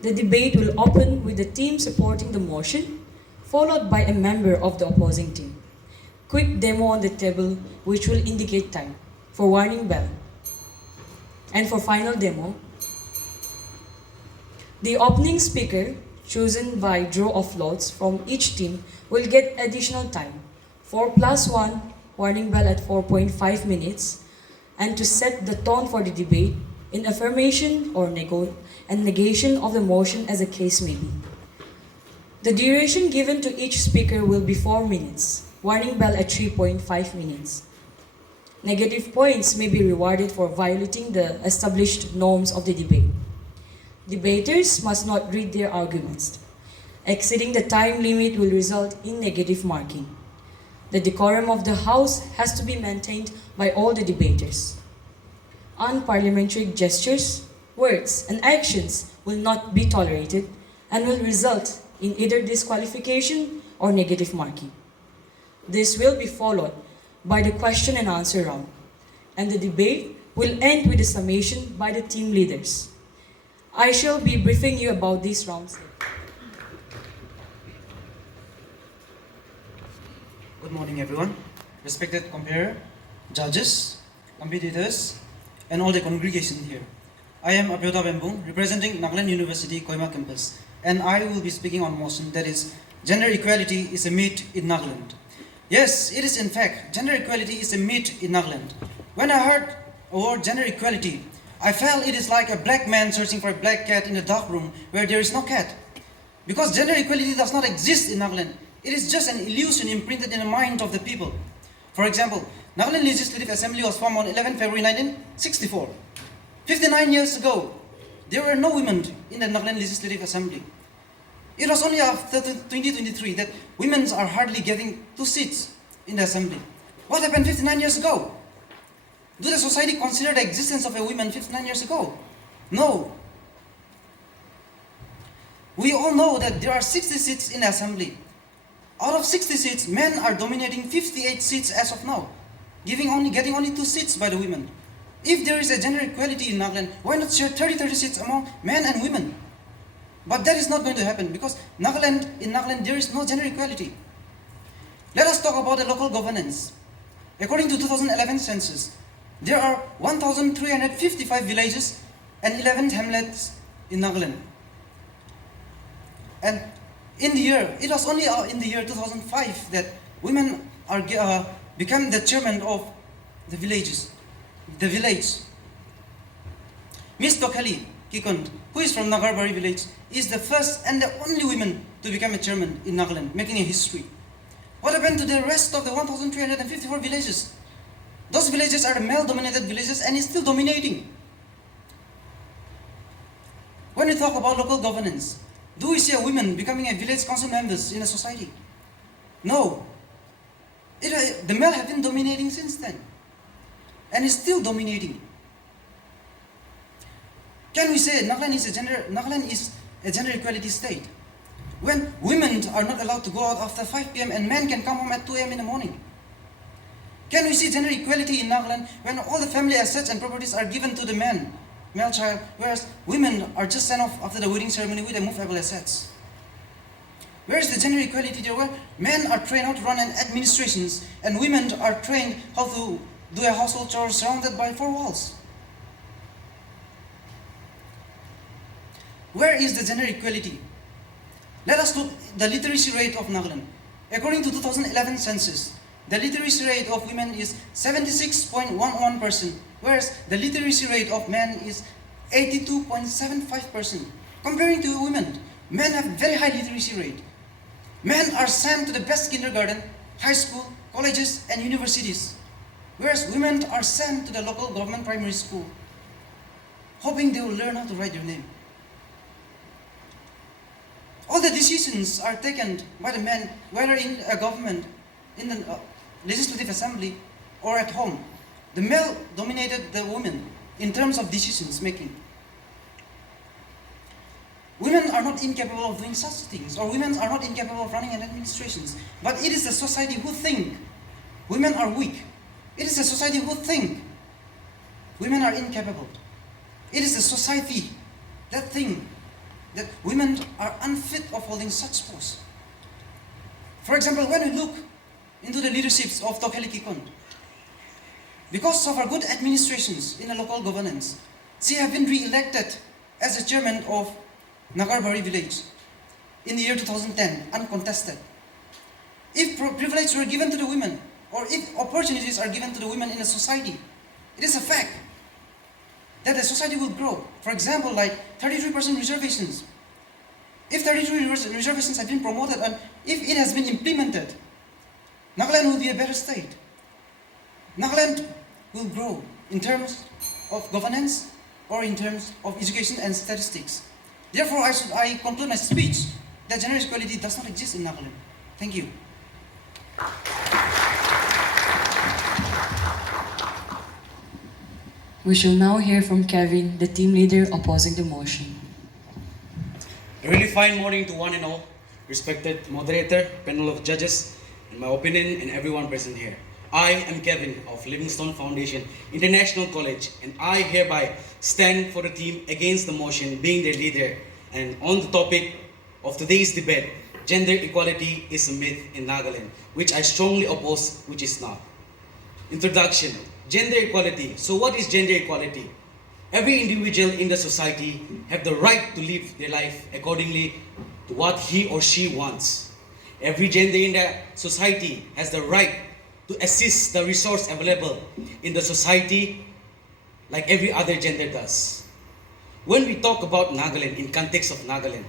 The debate will open with the team supporting the motion, followed by a member of the opposing team. Quick demo on the table which will indicate time for warning bell. And for final demo, the opening speaker, chosen by draw of lots from each team, will get additional time, 4+1, warning bell at 4.5 minutes, and to set the tone for the debate in affirmation or negation of the motion as the case may be. The duration given to each speaker will be 4 minutes, warning bell at 3.5 minutes. Negative points may be rewarded for violating the established norms of the debate. Debaters must not read their arguments. Exceeding the time limit will result in negative marking. The decorum of the House has to be maintained by all the debaters. Unparliamentary gestures, words, and actions will not be tolerated and will result in either disqualification or negative marking. This will be followed by the question and answer round, and the debate will end with a summation by the team leaders. I shall be briefing you about these rounds. Good morning, everyone. Respected comparer, judges, competitors, and all the congregation here. I am POW-WOW, representing Nagaland University, Kohima campus, and I will be speaking on motion that is, gender equality is a myth in Nagaland. Yes, it is in fact, gender equality is a myth in Nagaland. When I heard the word gender equality, I felt it is like a black man searching for a black cat in a dark room where there is no cat. Because gender equality does not exist in Nagaland. It is just an illusion imprinted in the mind of the people. For example, Nagaland Legislative Assembly was formed on 11 February 1964. 59 years ago, there were no women in the Nagaland Legislative Assembly. It was only after 2023 that women are hardly getting 2 seats in the assembly. What happened 59 years ago? Do the society consider the existence of a woman 59 years ago? No. We all know that there are 60 seats in the assembly. Out of 60 seats, men are dominating 58 seats as of now, getting only 2 seats by the women. If there is a gender equality in Nagaland, why not share 30-30 seats among men and women? But that is not going to happen because in Nagaland there is no gender equality. Let us talk about the local governance. According to 2011 census, there are 1,355 villages and 11 hamlets in Nagaland. And it was only in the year 2005 that women become the chairman of the village. Miss Tokhali Kikund, who is from Nagarbari village, is the first and the only woman to become a chairman in Nagaland, making a history. What happened to the rest of the 1,354 villages? Those villages are the male-dominated villages and is still dominating. When we talk about local governance, do we see a woman becoming a village council members in a society? No. The male have been dominating since then, and is still dominating. Can we say Nagaland is a gender equality state? When women are not allowed to go out after 5 p.m. and men can come home at 2 a.m. in the morning? Can we see gender equality in Nagaland when all the family assets and properties are given to the male child, whereas women are just sent off after the wedding ceremony with the movable assets? Where is the gender equality there where men are trained how to run an administrations and women are trained how to do a household chore surrounded by 4 walls? Where is the gender equality? Let us look at the literacy rate of Nagaland. According to 2011 census, the literacy rate of women is 76.11%, whereas the literacy rate of men is 82.75%. Comparing to women, men have very high literacy rate. Men are sent to the best kindergarten, high school, colleges, and universities, whereas women are sent to the local government primary school, hoping they will learn how to write their name. All the decisions are taken by the men, whether in a government, in the legislative assembly, or at home. The male dominated the women in terms of decisions making. Women are not incapable of doing such things, or women are not incapable of running an administrations. But it is the society who think women are weak. It is the society who think women are incapable. It is the society that think that women are unfit of holding such posts. For example, when we look into the leaderships of Tokheli Kikon, because of our good administrations in the local governance, she have been re-elected as the chairman of Nagarbari village in the year 2010, uncontested. If privileges were given to the women, or if opportunities are given to the women in a society, it is a fact that the society will grow. For example, like 33% reservations. If 33 reservations have been promoted and if it has been implemented, Nagaland will be a better state. Nagaland will grow in terms of governance or in terms of education and statistics. Therefore, I conclude my speech that gender equality does not exist in Nagaland. Thank you. We shall now hear from Kevin, the team leader opposing the motion. A really fine morning to one and all, respected moderator, panel of judges, and my opinion and everyone present here. I am Kevin of Livingstone Foundation International College, and I hereby stand for the team against the motion, being their leader. And on the topic of today's debate, gender equality is a myth in Nagaland, which I strongly oppose, which is not. Introduction. Gender equality. So what is gender equality? Every individual in the society have the right to live their life accordingly to what he or she wants. Every gender in the society has the right to assist the resource available in the society like every other gender does. When we talk about Nagaland in context of Nagaland,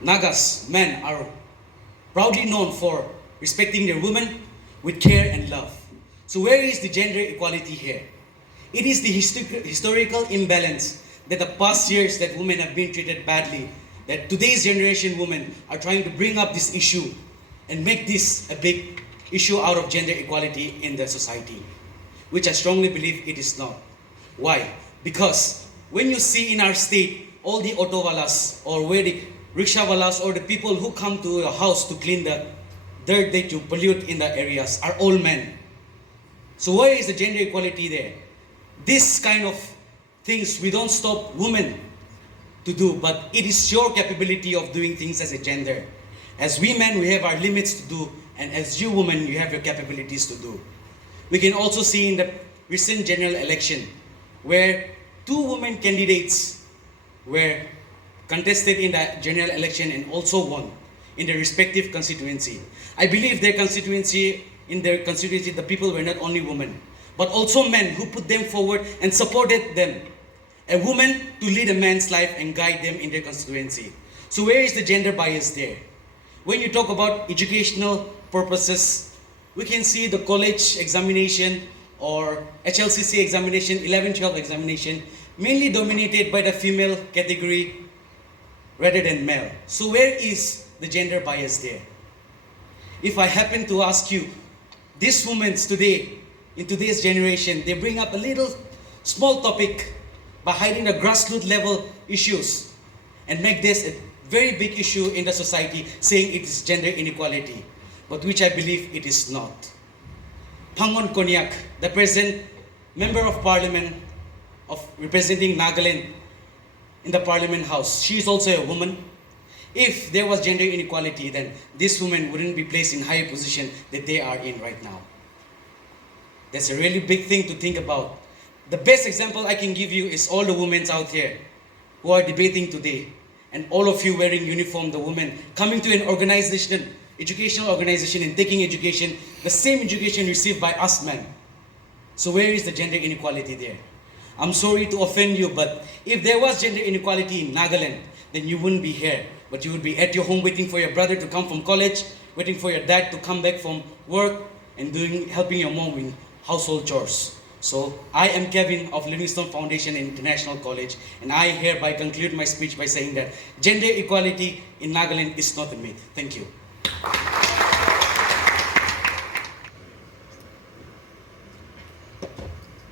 Nagas, men, are proudly known for respecting their women with care and love. So where is the gender equality here? It is the historical imbalance that the past years that women have been treated badly, that today's generation women are trying to bring up this issue and make this a big issue out of gender equality in the society, which I strongly believe it is not. Why? Because when you see in our state all the autowalas or where the rickshawalas or the people who come to your house to clean the dirt that you pollute in the areas are all men. So where is the gender equality there? This kind of things we don't stop women to do, but it is your capability of doing things as a gender. As we men, we have our limits to do, and as you women, you have your capabilities to do. We can also see in the recent general election where 2 women candidates were contested in the general election and also won in their respective constituency. I believe in their constituency, the people were not only women, but also men who put them forward and supported them. A woman to lead a man's life and guide them in their constituency. So where is the gender bias there? When you talk about educational purposes, we can see the college examination or HLCC examination, 11-12 examination, mainly dominated by the female category rather than male. So where is the gender bias there? If I happen to ask you, these women today, in today's generation, they bring up a little small topic by hiding the grassroots level issues and make this a very big issue in the society, saying it is gender inequality, but which I believe it is not. Pangon Konyak, the present member of parliament of representing Nagaland in the parliament house, she is also a woman. If there was gender inequality, then this woman wouldn't be placed in higher position that they are in right now. That's a really big thing to think about. The best example I can give you is all the women out here who are debating today, and all of you wearing uniform, the women, coming to an organization, educational organization, and taking education, the same education received by us men. So where is the gender inequality there? I'm sorry to offend you, but if there was gender inequality in Nagaland, then you wouldn't be here. But you would be at your home waiting for your brother to come from college, waiting for your dad to come back from work, and helping your mom with household chores. So I am Kevin of Livingstone Foundation International College, and I hereby conclude my speech by saying that gender equality in Nagaland is not a myth. Thank you.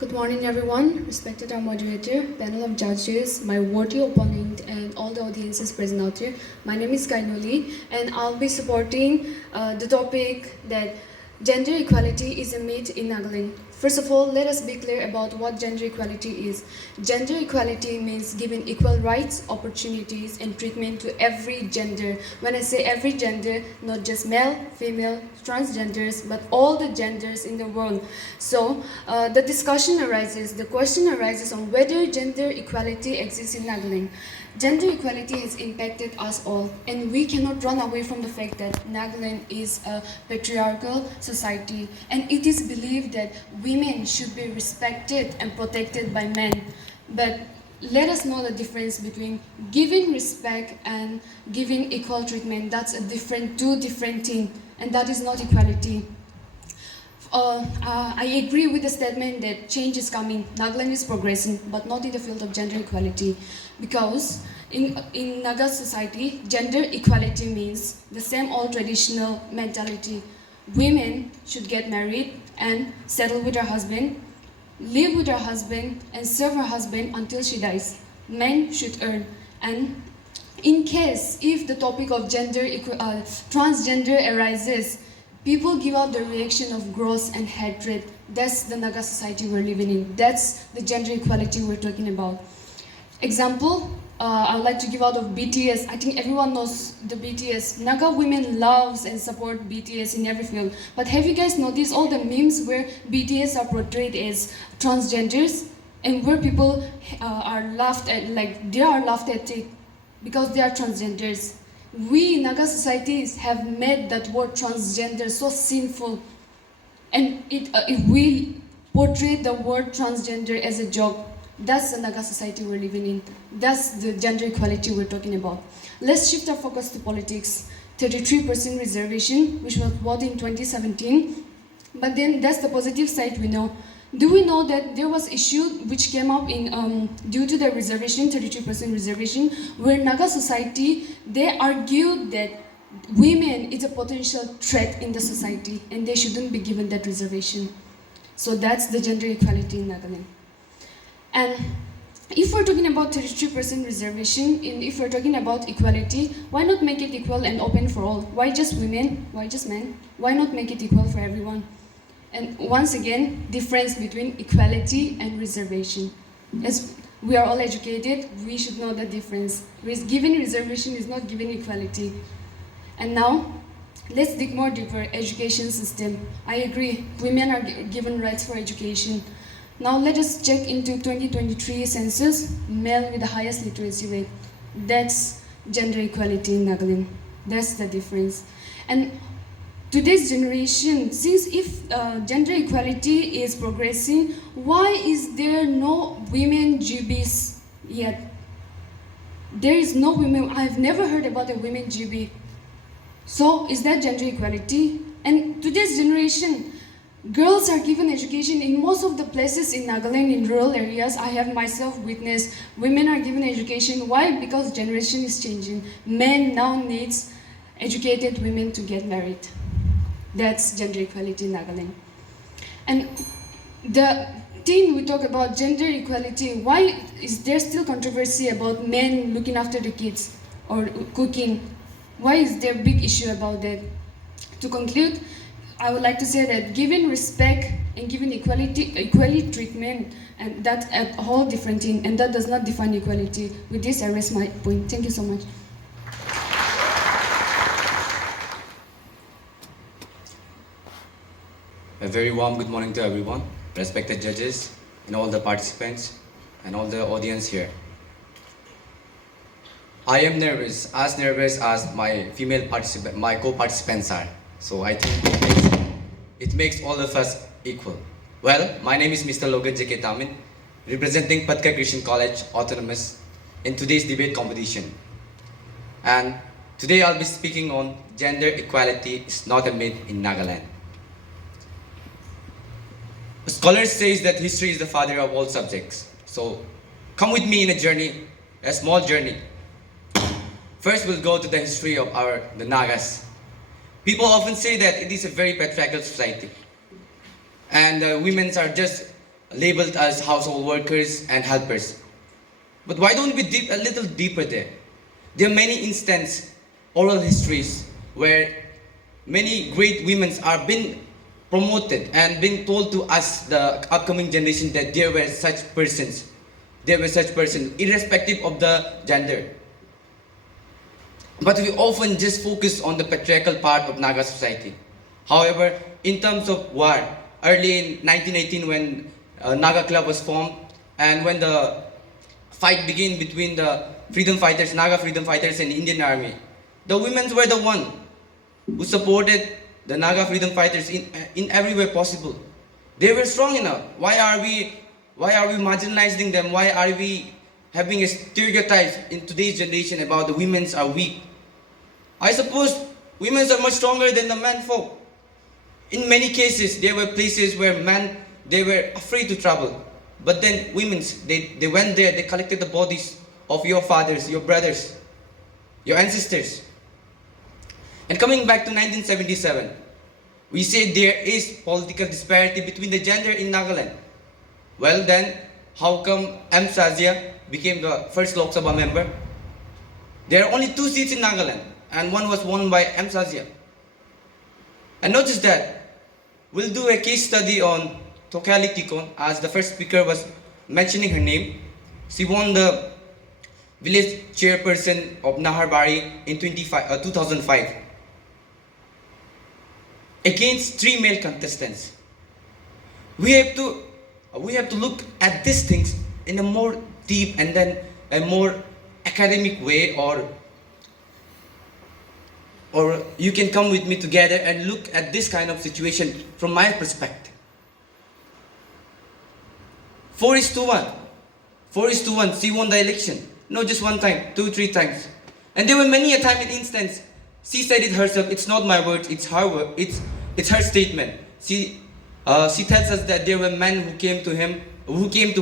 Good morning, everyone. Respected our moderator, panel of judges, my worthy opponent, and all the audiences present out here. My name is Kainoli, and I'll be supporting the topic that gender equality is a myth in Nagaland. First of all, let us be clear about what gender equality is. Gender equality means giving equal rights, opportunities, and treatment to every gender. When I say every gender, not just male, female, transgenders, but all the genders in the world. So the question arises on whether gender equality exists in Nagaland. Gender equality has impacted us all, and we cannot run away from the fact that Nagaland is a patriarchal society, and it is believed that women should be respected and protected by men. But let us know the difference between giving respect and giving equal treatment. That's two different things, and that is not equality. I agree with the statement that change is coming. Nagaland is progressing, but not in the field of gender equality. Because in Naga society, gender equality means the same old traditional mentality. Women should get married and settle with her husband, live with her husband, and serve her husband until she dies. Men should earn. And in case, if the topic of transgender arises, people give out the reaction of gross and hatred. That's the Naga society we're living in. That's the gender equality we're talking about. Example, I would like to give out of BTS. I think everyone knows the BTS. Naga women loves and support BTS in every field. But have you guys noticed all the memes where BTS are portrayed as transgenders, and where people are laughed at, like they are laughed at it because they are transgenders? We Naga societies have made that word transgender so sinful, and it will portray the word transgender as a joke. That's the Naga society we're living in. That's the gender equality we're talking about. Let's shift our focus to politics. 33% reservation, which was voted in 2017. But then that's the positive side we know. Do we know that there was issue which came up in due to the reservation, 32% reservation, where Naga society, they argued that women is a potential threat in the society and they shouldn't be given that reservation. So that's the gender equality in Nagaland. And if we're talking about 33% reservation, and if we're talking about equality, why not make it equal and open for all? Why just women? Why just men? Why not make it equal for everyone? And once again, difference between equality and reservation. As we are all educated, we should know the difference. Giving reservation is not giving equality. And now, let's dig more deeper. Education system. I agree, women are given rights for education. Now let us check into 2023 census, male with the highest literacy rate. That's gender equality in Nagaland. That's the difference. And today's generation, since if gender equality is progressing, why is there no women GBs yet? There is no women. I've never heard about a women GB. So is that gender equality? And today's generation, girls are given education in most of the places in Nagaland, in rural areas. I have myself witnessed women are given education. Why? Because generation is changing. Men now needs educated women to get married. That's gender equality in Nagaland. And the thing we talk about gender equality, why is there still controversy about men looking after the kids or cooking? Why is there a big issue about that? To conclude, I would like to say that giving respect and giving equality treatment, and that's a whole different thing, and that does not define equality. With this, I rest my point. Thank you so much. A very warm good morning to everyone, respected judges, and all the participants, and all the audience here. I am nervous as my my co-participants are. So I think it makes all of us equal. Well, my name is Mr. Logan J.K. Tamin, representing Patka Christian College Autonomous in today's debate competition. And today I'll be speaking on gender equality is not a myth in Nagaland. Scholars say that history is the father of all subjects. So come with me in a small journey. First, we'll go to the history of the Nagas. People often say that it is a very patriarchal society, and women are just labeled as household workers and helpers. But why don't we dig a little deeper there? There are many oral histories where many great women are being promoted and being told to us, the upcoming generation, that there were such persons. There were such persons, irrespective of the gender. But we often just focus on the patriarchal part of Naga society. However, in terms of war, early in 1918 when Naga Club was formed, and when the fight began between the freedom fighters, Naga freedom fighters and Indian army, the women were the one who supported the Naga freedom fighters in every way possible. They were strong enough. Why are we marginalizing them? Why are we having a stereotype in today's generation about the women are weak? I suppose women are much stronger than the men folk. In many cases, there were places where men, they were afraid to travel. But then women, they went there, they collected the bodies of your fathers, your brothers, your ancestors. And coming back to 1977, we say there is political disparity between the gender in Nagaland. Well then, how come M. Sazia became the first Lok Sabha member? There are only 2 seats in Nagaland, and one was won by M. Sazia. And not just that, we'll do a case study on Tokali Kikon, as the first speaker was mentioning her name. She won the village chairperson of Naharbari in 2005 against 3 male contestants. We have to look at these things in a more deep and then a more academic way, or you can come with me together and look at this kind of situation from my perspective. 4:1. 4:1. She won the election. Not just one time, 2, 3 times. And there were many a time in instance, she said it herself, it's not my words, it's her word, it's her statement. She tells us that there were men who came to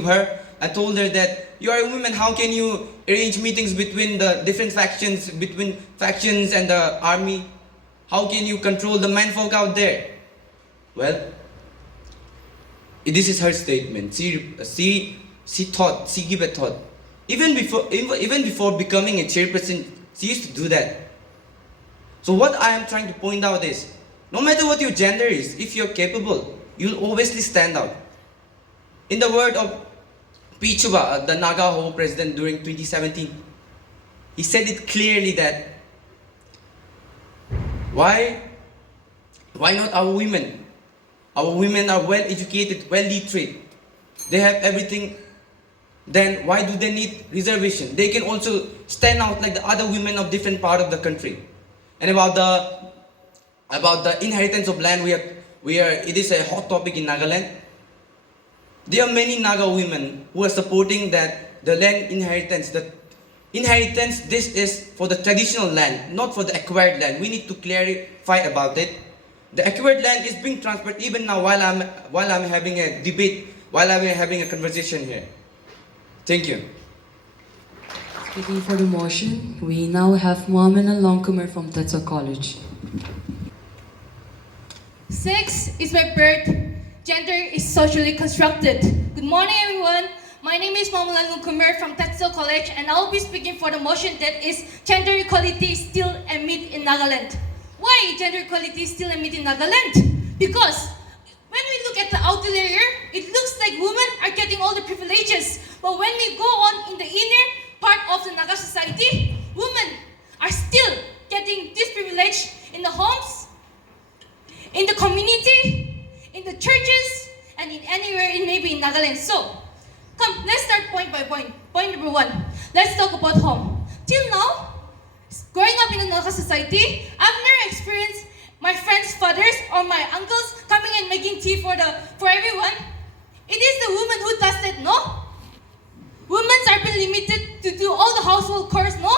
her and told her that you are a woman, how can you arrange meetings between the different factions, and the army? How can you control the menfolk out there? Well, this is her statement. She gave a thought. Even before becoming a chairperson, she used to do that. So what I am trying to point out is, no matter what your gender is, if you're capable, you'll obviously stand out. In the word of POW-WOW, the Naga Ho president during 2017, he said it clearly that why not our women? Our women are well educated, well literate. They have everything. Then why do they need reservation? They can also stand out like the other women of different part of the country. And about the inheritance of land, it is a hot topic in Nagaland. There are many Naga women who are supporting that the land inheritance, this is for the traditional land, not for the acquired land. We need to clarify about it. The acquired land is being transferred even now while I'm having a debate, while I'm having a conversation here. Thank you. Speaking for the motion, we now have Mohammed Longkumer from Tetso College. Sex is by birth. Gender is socially constructed. Good morning, everyone. My name is Mohammed Kumar from Tetso College, and I'll be speaking for the motion that is gender equality is still a myth in Nagaland. Why gender equality is still a myth in Nagaland? Because when we look at the outer layer, it looks like women are getting all the privileges. But when we go on in the inner part of the Naga society, women are still getting this privilege in the homes, in the community, in the churches, and in anywhere it may be in Nagaland. So, come, let's start point by point. Point number 1, let's talk about home. Till now, growing up in the Naga society, I've never experienced my friends' fathers or my uncles coming and making tea for everyone. It is the woman who does that, no? Women are being limited to do all the household chores, no?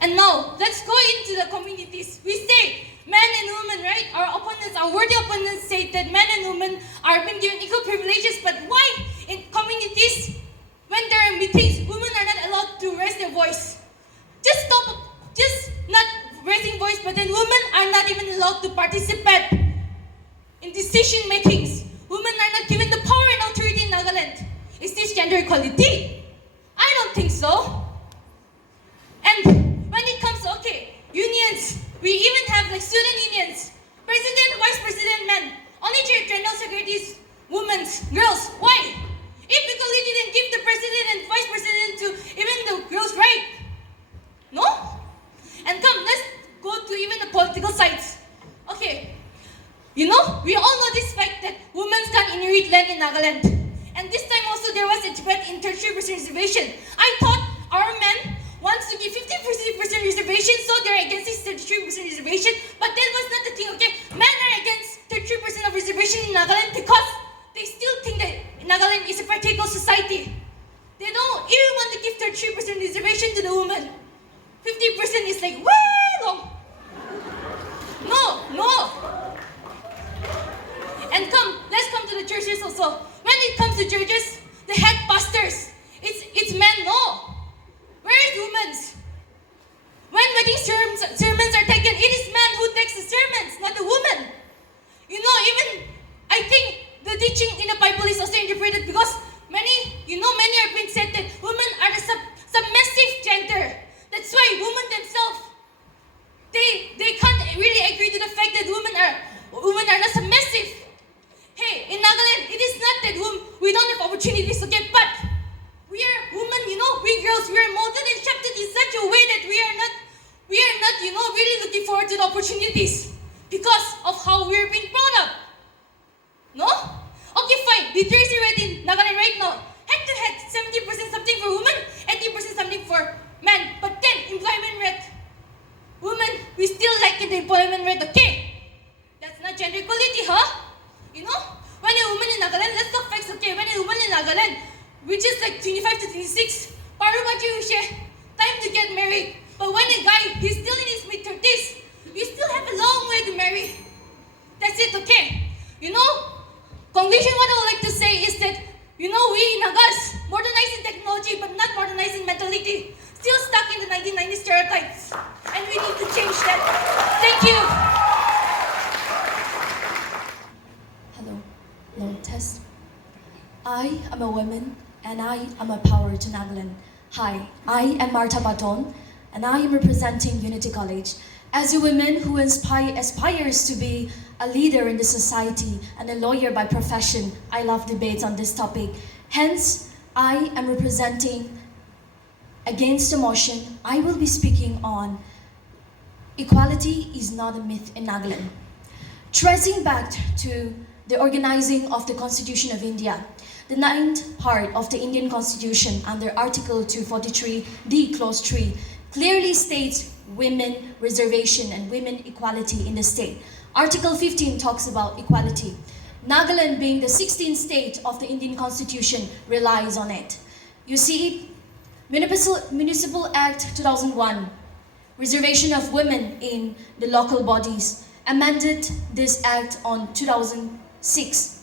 And now, let's go into the communities. We say men and women, right? Our opponents, our worthy opponents say that men and women are being given equal privileges, but why in communities, when there are meetings, women are not allowed to raise their voice? Just not raising voice, but then women are not even allowed to participate in decision makings. Women are not given the power and authority in Nagaland. Is this gender equality? I don't think so. And when it comes to, unions, we even have like student unions. President Nagaland. And this time also there was a debate in 33% reservation. I thought our men wants to give 50% reservation, so they're against this 33% reservation. But that was not the thing, okay? Men are against 33% of reservation in Nagaland because they still think that Nagaland is a patriarchal society. They don't even want to give 33% reservation to the women. 50% is like way long. No. And let's come to the churches also. When it comes to churches, the head pastors, it's men, no. Where is women's? When wedding sermons are taken, it is men who takes the sermons, not the woman. You know, even I think the teaching in the Bible is also interpreted because many are being said that women are the submissive gender. That's why women themselves, they can't really agree to the fact that women are not submissive. Hey, in Nagaland, it is not that we don't have opportunities, okay, but we are women, we girls, we are molded and shaped in such a way that we are not, really looking forward to the opportunities because of how we are being brought up. No? Okay, fine. The Jersey rate in Nagaland right now, head to head, 70% something for women, 80% something for men. But then, employment rate, women, we still like the employment rate, okay? That's not gender equality, huh? When a woman in Nagaland, let's talk facts, okay? When a woman in Nagaland, which is like 25 to 26, time to get married. But when a guy, he's still in his mid-30s, you still have a long way to marry. That's it, okay? Conclusion, what I would like to say is that, we Nagas, modernizing technology but not modernizing mentality. Still stuck in the 1990s stereotypes. And we need to change that. Thank you. Hello, test. I am a woman and I am a power to Nagaland. Hi, I am Marta Baton and I am representing Unity College. As a woman who aspires to be a leader in the society and a lawyer by profession, I love debates on this topic. Hence, I am representing against the motion. I will be speaking on equality is not a myth in Nagaland. Tracing back to the organizing of the Constitution of India, the 9th part of the Indian Constitution under Article 243D, Clause 3, clearly states women reservation and women equality in the state. Article 15 talks about equality. Nagaland, being the 16th state of the Indian Constitution, relies on it. You see, Municipal Act 2001, reservation of women in the local bodies, amended this act on 2006.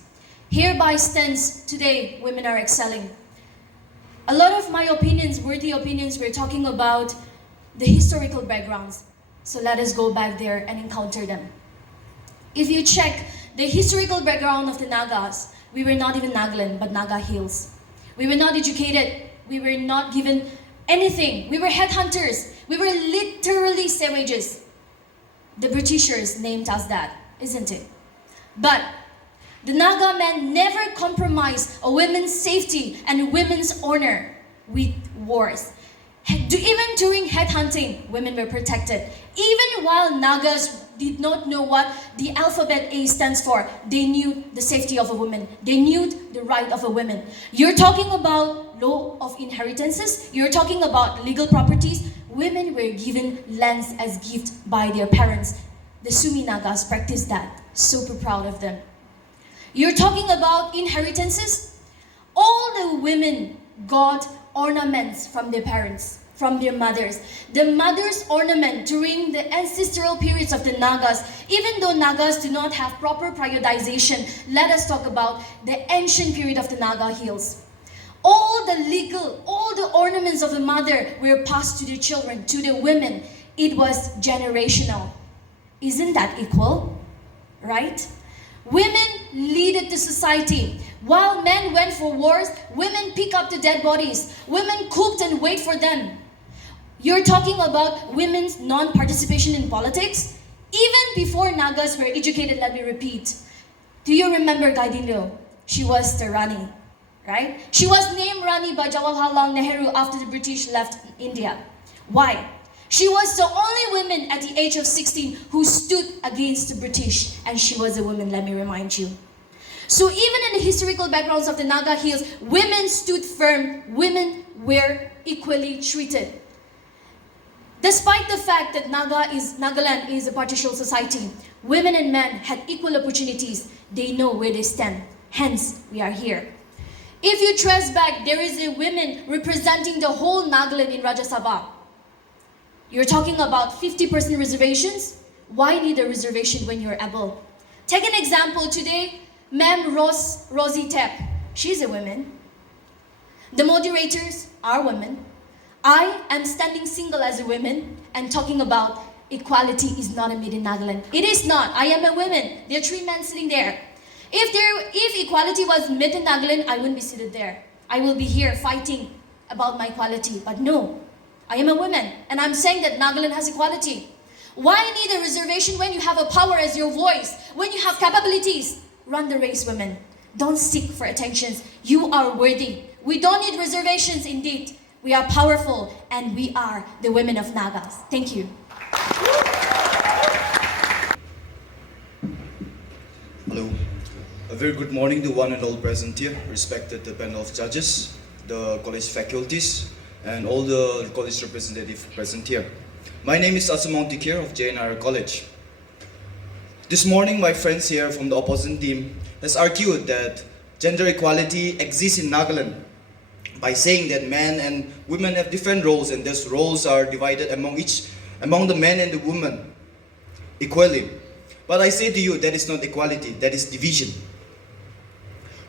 Hereby stands today, women are excelling. A lot of my opinions, worthy opinions, we're talking about the historical backgrounds. So let us go back there and encounter them. If you check the historical background of the Nagas, we were not even Nagaland, but Naga Hills. We were not educated. We were not given anything. We were headhunters. We were literally savages. The Britishers named us that, isn't it? But the Naga men never compromised a women's safety and women's honor with wars. Even during headhunting, women were protected. Even while Nagas did not know what the alphabet A stands for, they knew the safety of a woman. They knew the right of a woman. You're talking about law of inheritances. You're talking about legal properties. Women were given lands as gift by their parents. The Sumi Nagas practiced that. Super proud of them. You're talking about inheritances. All the women got ornaments from their parents, from their mothers. The mother's ornament during the ancestral periods of the Nagas, even though Nagas do not have proper periodization, let us talk about the ancient period of the Naga Hills. All the ornaments of the mother were passed to the children, to the women. It was generational. Isn't that equal? Right? Women leaded the society. While men went for wars, women pick up the dead bodies. Women cooked and wait for them. You're talking about women's non-participation in politics? Even before Nagas were educated, let me repeat. Do you remember Gaidilio? She was the Rani, right? She was named Rani by Jawaharlal Nehru after the British left India. Why? She was the only woman at the age of 16 who stood against the British, and she was a woman, let me remind you. So even in the historical backgrounds of the Naga hills, women stood firm, women were equally treated. Despite the fact that Nagaland is a partial society, women and men had equal opportunities. They know where they stand. Hence, we are here. If you trace back, there is a woman representing the whole Nagaland in Rajya Sabha. You're talking about 50% reservations. Why need a reservation when you're able? Take an example today, Ma'am Rosie Tepp. She's a woman. The moderators are women. I am standing single as a woman and talking about equality is not a myth in Nagaland. It is not. I am a woman. There are 3 men sitting there. If equality was myth in Nagaland, I wouldn't be seated there. I will be here fighting about my equality. But no, I am a woman and I'm saying that Nagaland has equality. Why need a reservation when you have a power as your voice? When you have capabilities? Run the race, women. Don't seek for attentions. You are worthy. We don't need reservations indeed. We are powerful and we are the women of Nagas. Thank you. Hello. A very good morning to one and all present here, respected the panel of judges, the college faculties, and all the college representatives present here. My name is Asumong Tikir of JNR College. This morning, my friends here from the opposing team has argued that gender equality exists in Nagaland by saying that men and women have different roles and those roles are divided among the men and the women equally. But I say to you, that is not equality, that is division.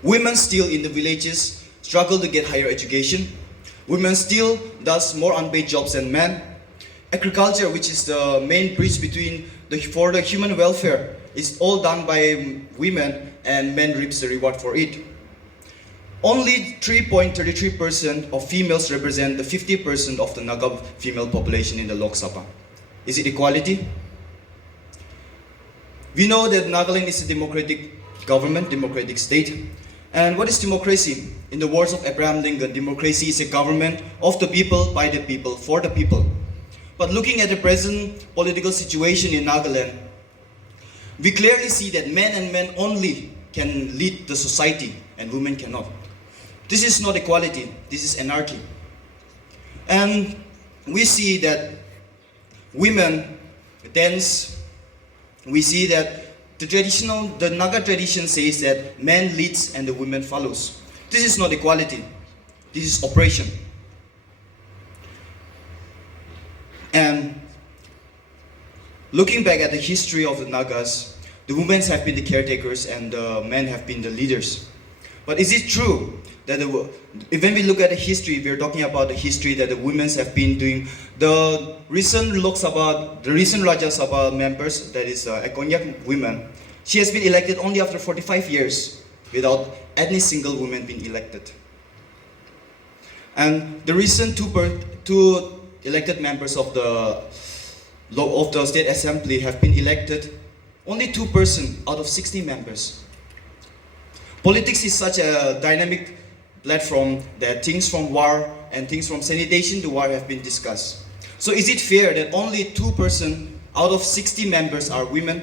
Women still in the villages struggle to get higher education. Women still does more unpaid jobs than men. Agriculture, which is the main bridge for the human welfare, is all done by women and men reaps the reward for it. Only 3.33% of females represent the 50% of the Naga female population in the Lok Sabha. Is it equality? We know that Nagaland is a democratic government, democratic state. And what is democracy? In the words of Abraham Lincoln, democracy is a government of the people, by the people, for the people. But looking at the present political situation in Nagaland, we clearly see that men only can lead the society and women cannot. This is not equality, this is anarchy. And we see that women dance, we see that the Naga tradition says that man leads and the women follows. This is not equality, this is oppression. And looking back at the history of the Nagas, the women have been the caretakers and the men have been the leaders. But is it true that when we look at the history, we're talking about the history that the women have been doing? The recent Lok Sabha, the recent Rajya Sabha members, that is a Konyak woman, she has been elected only after 45 years without any single woman being elected. And the recent two elected members of the State Assembly have been elected, only 2% out of 60 members. Politics is such a dynamic platform that things from war and things from sanitation to war have been discussed. So is it fair that only 2% out of 60 members are women?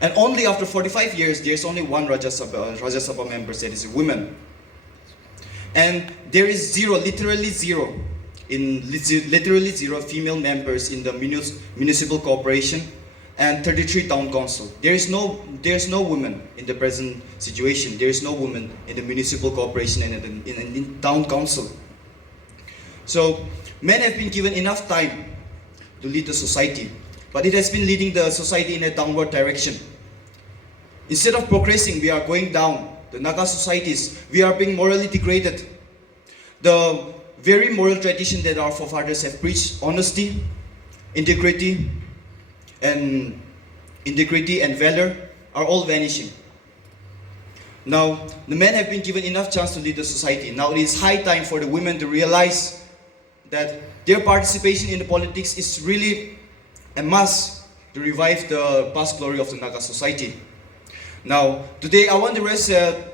And only after 45 years, there's only one Rajya Sabha member that is a woman. And there is literally zero female members in the municipal corporation and 33 town council. There is no woman in the present situation. There is no woman in the municipal corporation and in town council. So men have been given enough time to lead the society, but it has been leading the society in a downward direction. Instead of progressing, we are going down. The Naga societies, we are being morally degraded. The very moral tradition that our forefathers have preached, honesty, integrity and valor, are all vanishing. Now, the men have been given enough chance to lead the society. Now it is high time for the women to realize that their participation in the politics is really a must to revive the past glory of the Naga society. Now, today I want to raise a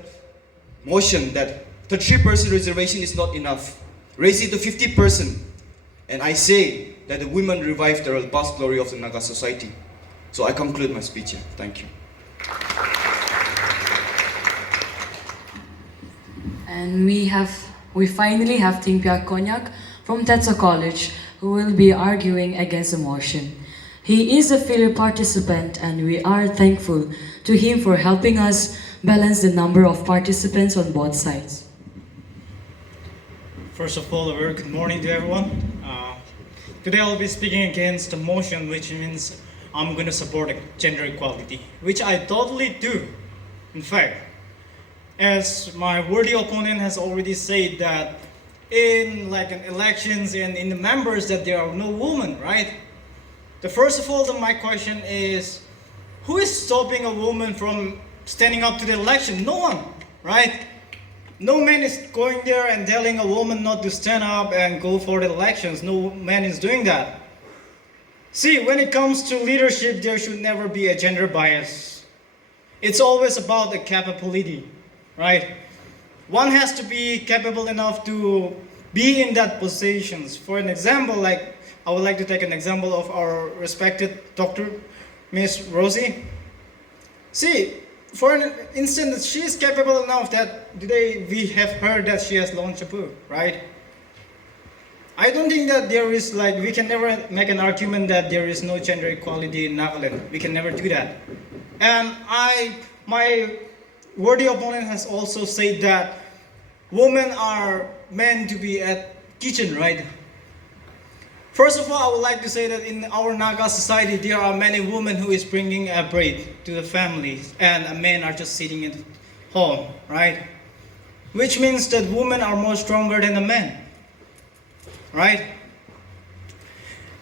motion that 33% reservation is not enough. Raise it to 50%. And I say that the women revive the past glory of the Naga society. So I conclude my speech here. Thank you. And we finally have Timpia Konyak from Tetso College who will be arguing against the motion. He is a failure participant and we are thankful to him for helping us balance the number of participants on both sides. First of all, a very good morning to everyone. Today I'll be speaking against the motion, which means I'm going to support gender equality, which I totally do. In fact, as my worthy opponent has already said that in elections and in the members that there are no women, right? First of all, my question is, who is stopping a woman from standing up to the election? No one, right? No man is going there and telling a woman not to stand up and go for the elections. No man is doing that. See, when it comes to leadership, there should never be a gender bias. It's always about the capability, right? One has to be capable enough to be in that positions. For an example, I would like to take an example of our respected Dr. Miss Rosie. See, for an instance, she is capable enough that today we have heard that she has launched a book, right? I don't think that there is we can never make an argument that there is no gender equality in Nagaland. We can never do that. And my worthy opponent has also said that women are meant to be at kitchen, right? First of all, I would like to say that in our Naga society, there are many women who is bringing a bread to the families, and men are just sitting at home, right? Which means that women are more stronger than the men, right?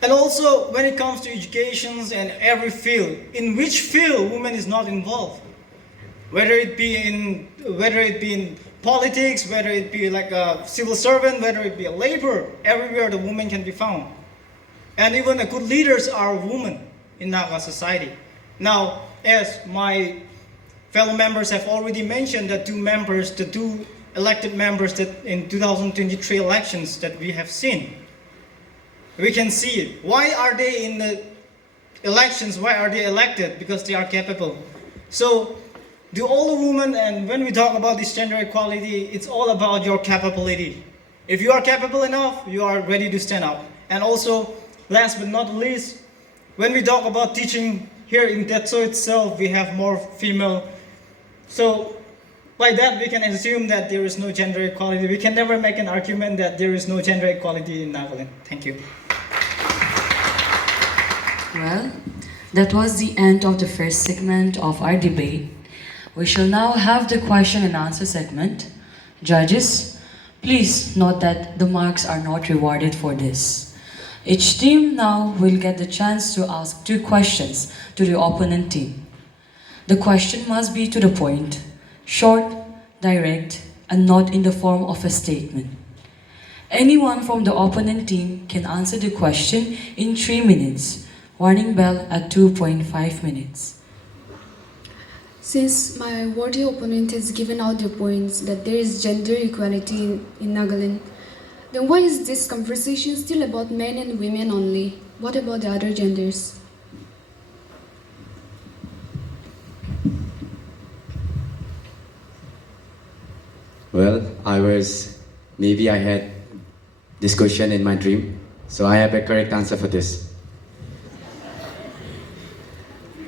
And also, when it comes to educations and every field, in which field women is not involved, whether it be in politics, whether it be like a civil servant, whether it be a laborer, everywhere the woman can be found. And even the good leaders are women in Naga society. Now, as my fellow members have already mentioned, the two elected members that in 2023 elections that we have seen, we can see it. Why are they in the elections? Why are they elected? Because they are capable. So, to all the women, and when we talk about this gender equality, it's all about your capability. If you are capable enough, you are ready to stand up. And also, last but not least, when we talk about teaching here in Tetso itself, we have more female. So, by that, we can assume that there is no gender equality. We can never make an argument that there is no gender equality in Nagaland. Thank you. Well, that was the end of the first segment of our debate. We shall now have the question and answer segment. Judges, please note that the marks are not rewarded for this. Each team now will get the chance to ask 2 questions to the opponent team. The question must be to the point, short, direct, and not in the form of a statement. Anyone from the opponent team can answer the question in 3 minutes. Warning bell at 2.5 minutes. Since my worthy opponent has given out the points that there is gender equality in Nagaland, then why is this conversation still about men and women only? What about the other genders? Well, maybe I had this question in my dream, so I have a correct answer for this.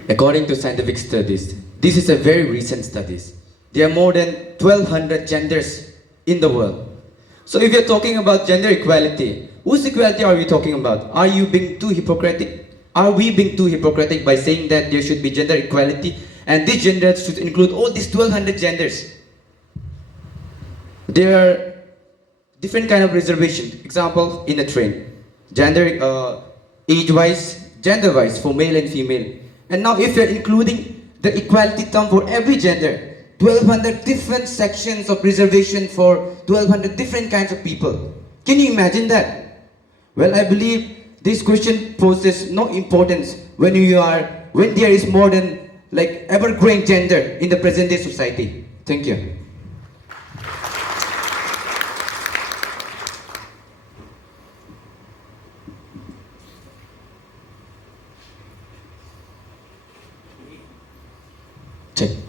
According to scientific studies, this is a very recent studies. There are more than 1200 genders in the world. So if you're talking about gender equality, whose equality are we talking about? Are you being too hypocritic? Are we being too hypocritic by saying that there should be gender equality and this gender should include all these 1200 genders? There are different kind of reservation. Example, in a train, gender, age-wise, gender-wise for male and female. And now if you're including the equality term for every gender, 1200 different sections of reservation for 1200 different kinds of people. Can you imagine that? Well, I believe this question poses no importance when there is more than ever-growing gender in the present day society. Thank you.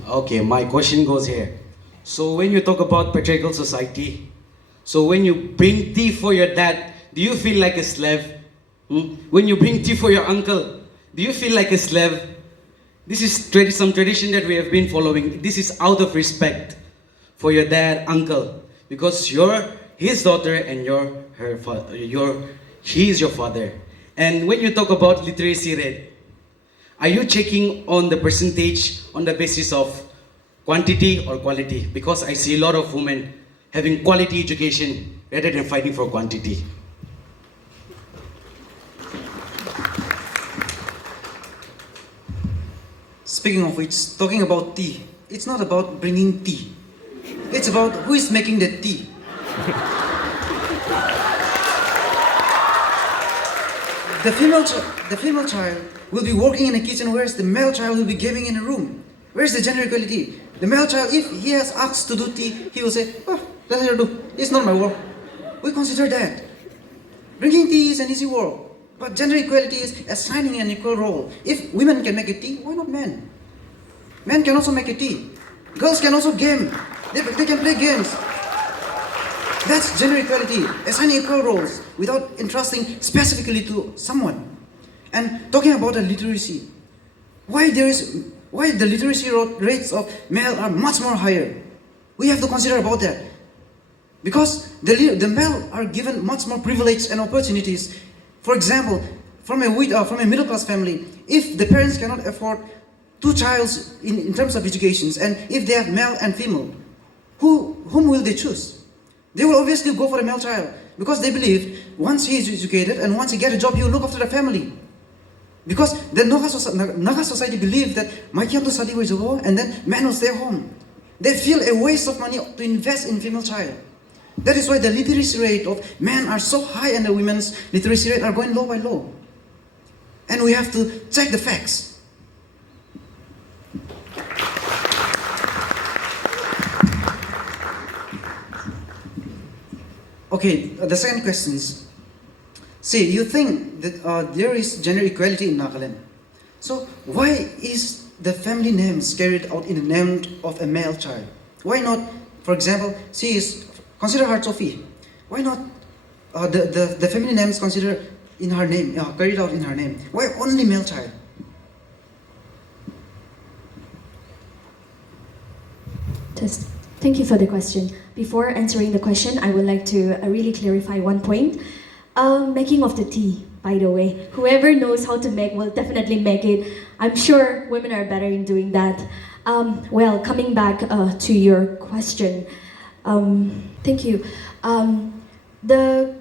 Okay, my question goes here. So when you talk about patriarchal society, so when you bring tea for your dad, do you feel like a slave? When you bring tea for your uncle, do you feel like a slave? This is some tradition that we have been following. This is out of respect for your dad, uncle, because you're his daughter and he is your father. And when you talk about literacy rate, are you checking on the percentage on the basis of quantity or quality? Because I see a lot of women having quality education rather than fighting for quantity. Speaking of which, talking about tea, it's not about bringing tea. It's about who is making the tea. The female child will be working in a kitchen, whereas the male child will be gaming in a room. Where's the gender equality? The male child, if he has asked to do tea, he will say, "Oh, let her do. It's not my work." We consider that. Bringing tea is an easy work, but gender equality is assigning an equal role. If women can make a tea, why not men? Men can also make a tea. Girls can also game. They can play games. That's gender equality, assigning equal roles without entrusting specifically to someone. And talking about the literacy, why the literacy rates of male are much more higher? We have to consider about that. Because the male are given much more privilege and opportunities. For example, from a middle class family, if the parents cannot afford two childs in terms of educations, and if they have male and female, whom will they choose? They will obviously go for a male child because they believe once he is educated and once he gets a job, he will look after the family. Because the Naga society believe that maiki to study with and then man will stay home. They feel a waste of money to invest in female child. That is why the literacy rate of men are so high and the women's literacy rate are going low by low. And we have to check the facts. Okay, the second question is, see, you think that there is gender equality in Nagaland. So why is the family names carried out in the name of a male child? Why not, for example, consider her Sophie. Why not the family names considered in her name, carried out in her name? Why only male child? Thank you for the question. Before answering the question, I would like to really clarify one point. Making of the tea, by the way. Whoever knows how to make will definitely make it. I'm sure women are better in doing that. Well, coming back to your question, thank you. The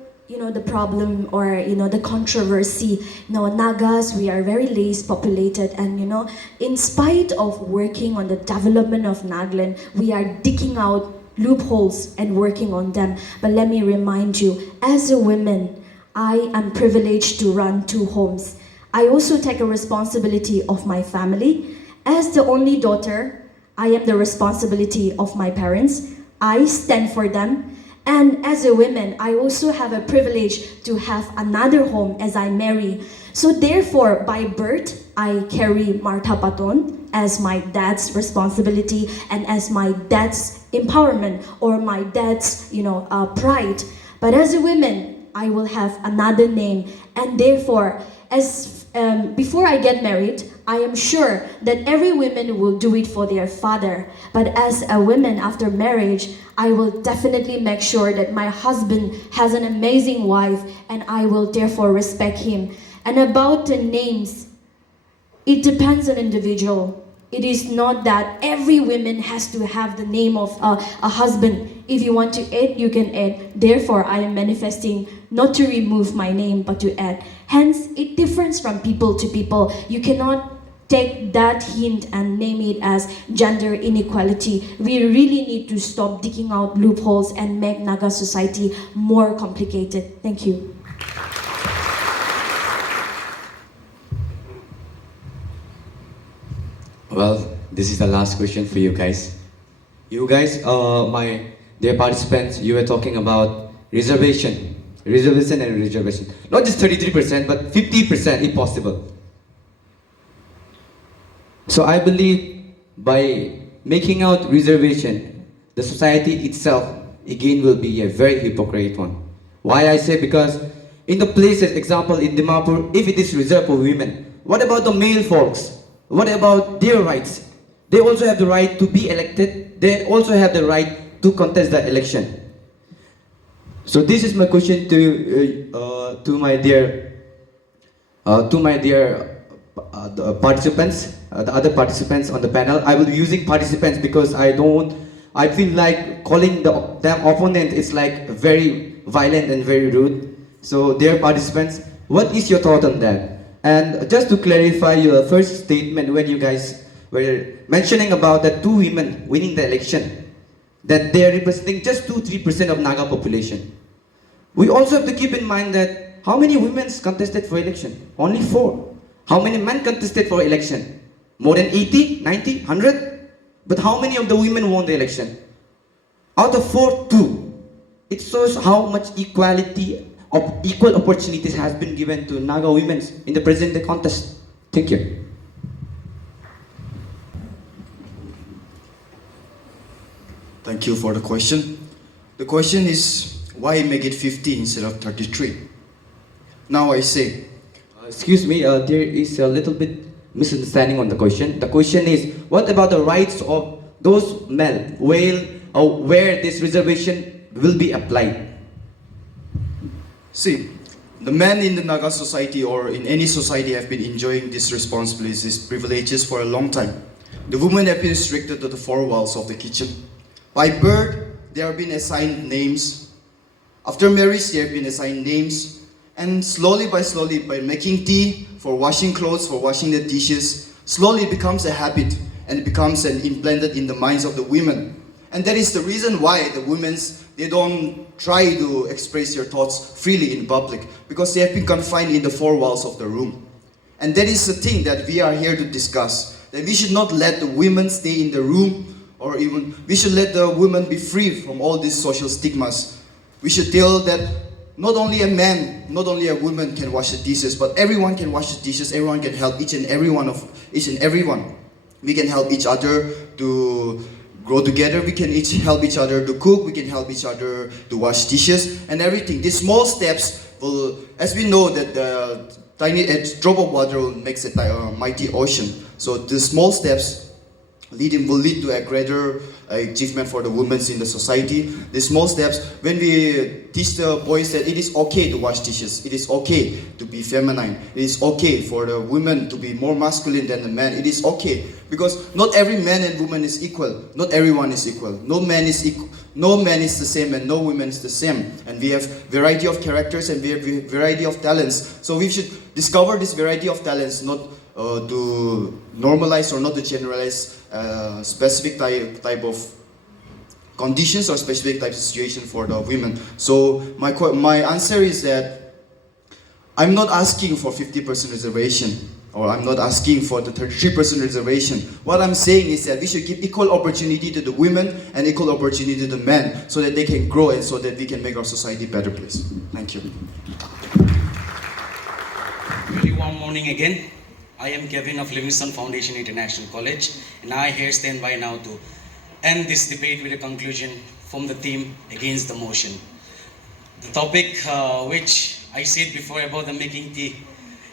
problem or the controversy. Nagas, we are very less populated, and in spite of working on the development of Nagaland, we are digging out loopholes and working on them. But let me remind you, as a woman, I am privileged to run 2 homes. I also take a responsibility of my family. As the only daughter, I am the responsibility of my parents. I stand for them. And as a woman, I also have a privilege to have another home as I marry. So therefore, by birth, I carry Martha Baton as my dad's responsibility and as my dad's empowerment or my dad's, pride. But as a woman, I will have another name, and therefore, before I get married, I am sure that every woman will do it for their father. But as a woman after marriage, I will definitely make sure that my husband has an amazing wife, and I will therefore respect him. And about the names, it depends on individual. It is not that every woman has to have the name of a husband. If you want to add, you can add. Therefore, I am manifesting not to remove my name, but to add. Hence, it differs from people to people. You cannot take that hint and name it as gender inequality. We really need to stop digging out loopholes and make Naga society more complicated. Thank you. Well, this is the last question for you guys. You guys, my dear participants, you were talking about reservation and reservation. Not just 33%, but 50% if possible. So I believe by making out reservation, the society itself again will be a very hypocrite one. Why I say? Because in the places, example in Dimapur, if it is reserved for women, what about the male folks? What about their rights? They also have the right to be elected. They also have the right to contest the election. So this is my question to my dear the participants, the other participants on the panel. I will be using participants because I feel like calling them opponent is like very violent and very rude. So dear participants, what is your thought on that? And just to clarify your first statement when you guys were mentioning about the two women winning the election, that they are representing just 2-3% of Naga population. We also have to keep in mind that how many women contested for election? Only 4. How many men contested for election? More than 80, 90, 100? But how many of the women won the election? Out of 4, 2. It shows how much equality of equal opportunities has been given to Naga women in the present contest. Thank you. Thank you for the question. The question is, why make it 50 instead of 33? Now I say, Excuse me, there is a little bit misunderstanding on the question. The question is, what about the rights of those men where this reservation will be applied? see, the men in the Naga society or in any society have been enjoying these responsibilities, these privileges for a long time. The women have been restricted to the 4 walls of the kitchen. By birth, they have been assigned names. After marriage, they have been assigned names. And slowly, by making tea, for washing clothes, for washing the dishes, slowly it becomes a habit and it becomes implanted in the minds of the women. And that is the reason why the women, they don't try to express their thoughts freely in public, because they have been confined in the 4 walls of the room. And that is the thing that we are here to discuss, that we should not let the women stay in the room, or even we should let the women be free from all these social stigmas. We should tell that not only a man, not only a woman can wash the dishes, but everyone can wash the dishes, everyone can help each and every one. We can help each other to grow together, we can each help each other to cook, we can help each other to wash dishes and everything. These small steps will, as we know that the tiny drop of water makes a mighty ocean. So the small steps will lead to a greater achievement for the women in the society. The small steps, when we teach the boys that it is okay to wash dishes, it is okay to be feminine, it is okay for the women to be more masculine than the man, it is okay. Because not every man and woman is equal, not everyone is equal, no man is equal. No man is the same and no woman is the same. And we have variety of characters and we have variety of talents. So we should discover this variety of talents, not to normalize or not to generalize specific type of conditions or specific type of situation for the women. So my answer is that I'm not asking for 50% reservation, or I'm not asking for the 33% reservation. What I'm saying is that we should give equal opportunity to the women and equal opportunity to the men, so that they can grow and so that we can make our society a better place. Thank you. Really warm morning again. I am Kevin of Livingston Foundation International College, and I here stand by now to end this debate with a conclusion from the team against the motion. The topic which I said before about the making tea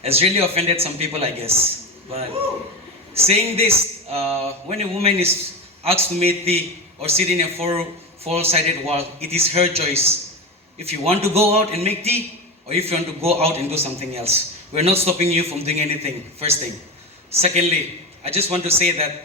has really offended some people, I guess. But saying this, when a woman is asked to make tea or sit in a four-sided wall, it is her choice. If you want to go out and make tea, or if you want to go out and do something else. We're not stopping you from doing anything, first thing. Secondly, I just want to say that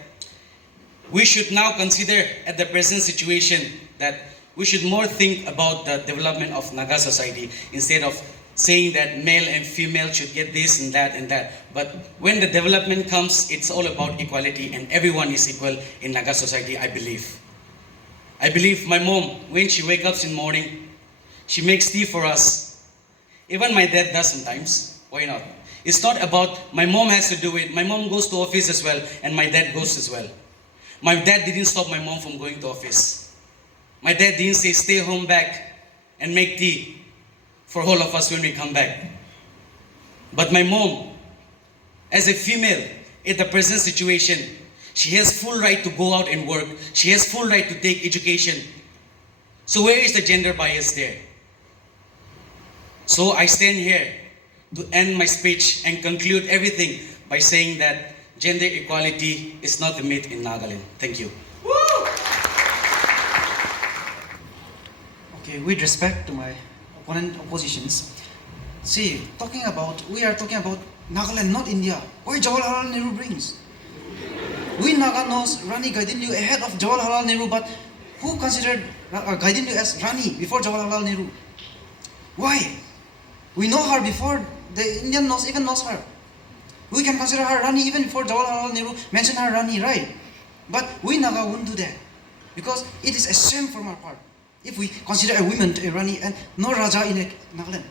we should now consider at the present situation that we should more think about the development of Naga society instead of saying that male and female should get this and that and that. But when the development comes, it's all about equality and everyone is equal in Naga society, I believe. I believe my mom, when she wakes up in the morning, she makes tea for us. Even my dad does sometimes. Why not? It's not about my mom has to do it. My mom goes to office as well and my dad goes as well. My dad didn't stop my mom from going to office. My dad didn't say stay home back and make tea for all of us when we come back. But my mom, as a female in the present situation, She has full right to go out and work. She has full right to take education. So where is the gender bias there? So I stand here to end my speech and conclude everything by saying that gender equality is not a myth in Nagaland. Thank you. Okay, with respect to my oppositions, see, we are talking about Nagaland, not India. Why Jawaharlal Nehru brings? We Naga knows Rani Gaidinliu ahead of Jawaharlal Nehru, but who considered Gaidinliu as Rani before Jawaharlal Nehru? Why? We know her before the Indian even knows her. We can consider her Rani even before Jawaharlal Nehru mentioned her Rani, right? But we Naga won't do that, because it is a shame from our part if we consider a woman a Rani and no Raja in Nagaland.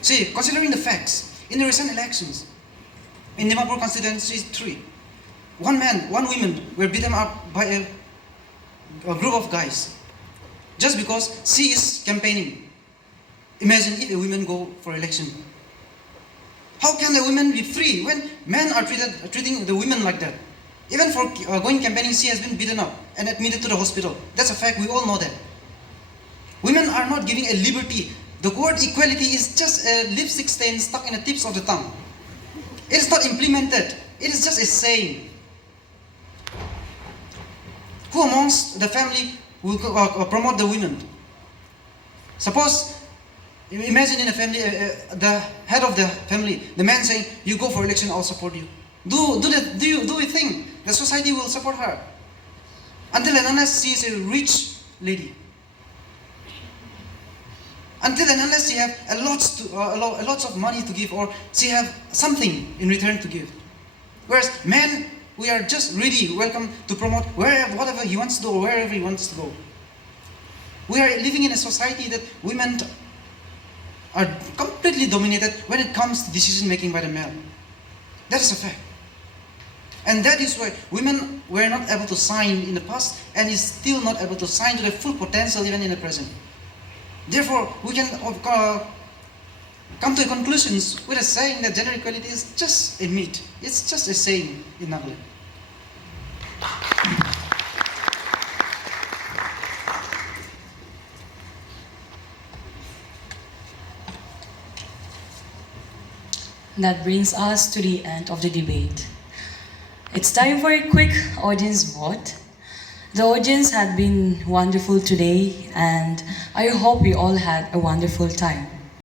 See, considering the facts, in the recent elections, in Dimapur constituency 3, one man, one woman were beaten up by a group of guys just because she is campaigning. Imagine if a woman go for election. How can a woman be free when men are treating the women like that? Even for going campaigning, she has been beaten up and admitted to the hospital. That's a fact, we all know that. Women are not giving a liberty. The word equality is just a lipstick stain stuck in the tips of the tongue. It is not implemented. It is just a saying. Who amongst the family will promote the women? Suppose, imagine in a family, the head of the family, the man saying, "You go for election, I'll support you." Do we think the society will support her? Until and unless she is a rich lady. Until and unless she have lots of money to give, or she have something in return to give. Whereas men, we are just really welcome to promote whatever he wants to do or wherever he wants to go. We are living in a society that women are completely dominated when it comes to decision making by the male. That is a fact. And that is why women were not able to sign in the past and is still not able to sign to their full potential even in the present. Therefore, we can come to conclusions with a saying that gender equality is just a myth. It's just a saying in Nagaland. That brings us to the end of the debate. It's time for a quick audience vote. The audience had been wonderful today, and I hope we all had a wonderful time.